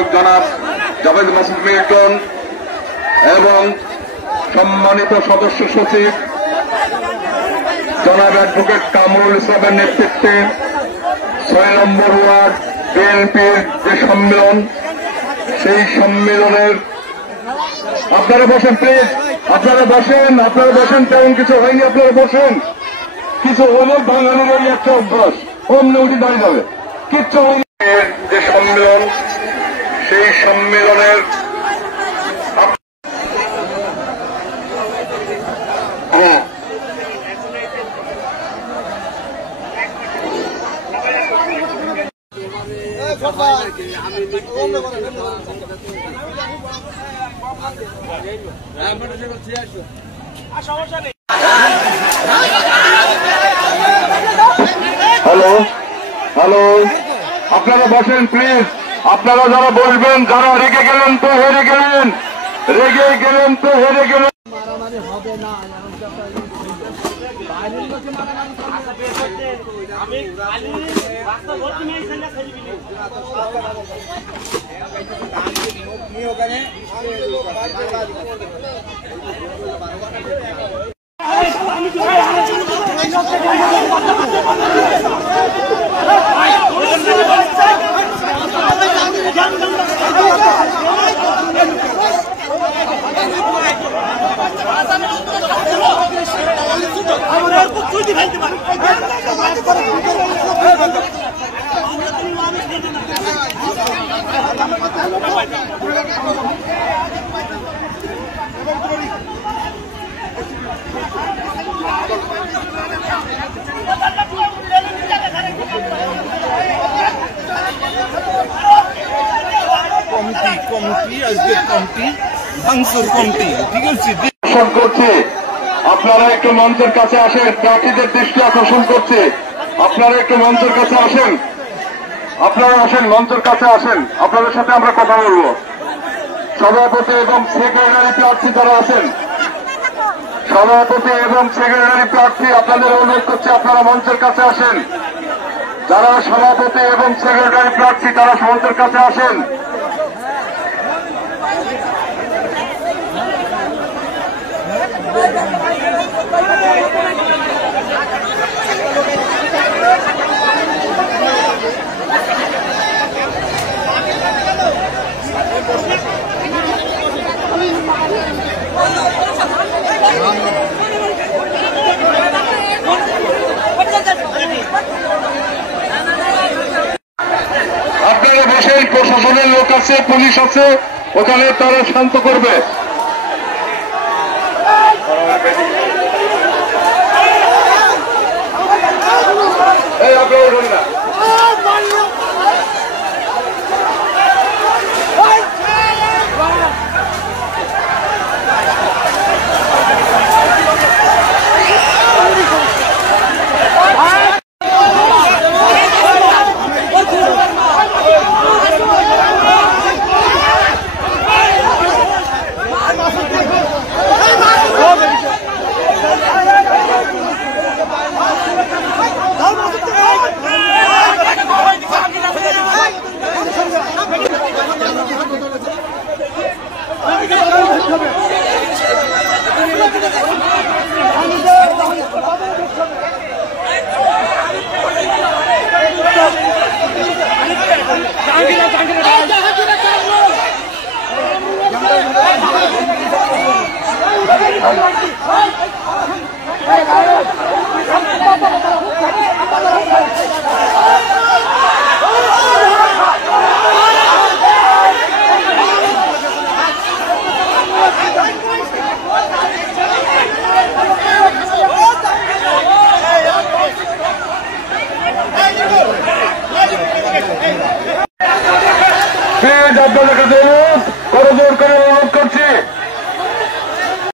আহ্বায়ক জনাব জাভেদ মাসুদ মিল্টন এবং সম্মানিত সদস্য সচিব জনাব অ্যাডভোকেট কামরুল ইসলামের নেতৃত্বে ৬ নম্বর ওয়ার্ড বিএনপির যে সম্মেলন, সেই সম্মেলনের আপনারা বসেন প্লিজ, আপনারা বসেন, তেমন কিছু হয়নি, আপনারা বসেন। কিছু হলে বাঙালির ওই একটা অভ্যাস, অন্য উঠে দাঁড়িয়ে যাবে, কিচ্ছু হয়নি। যে সম্মেলন, সেই সম্মেলনের হ্যালো, আপনারা বসেন প্লিজ। আপনারা যারা বসবেন, যারা রেগে গেলেন তো হেরে গেলেন, মারামারি হবে না। কমিটি আজকে কমিটি ভাঙচুর কমিটি, ঠিক আছে। করছে, আপনারা একটু মঞ্চের কাছে আসেন, প্রার্থীদের দৃষ্টি আকর্ষণ করছে, আপনারা একটু মঞ্চের কাছে আসেন, মঞ্চের কাছে আসেন, আপনাদের সাথে আমরা কথা বলবো। সভাপতি এবং সেক্রেটারি প্রার্থী যারা আছেন, আপনাদের অনুরোধ করছে আপনারা মঞ্চের কাছে আসেন। যারা সভাপতি এবং সেক্রেটারি প্রার্থী তারা মঞ্চের কাছে আসেন। আপনারা বসেন, প্রশাসনের লোক আছে, পুলিশ আছে, ওখানে তারা শান্ত করবে। এই আপনারা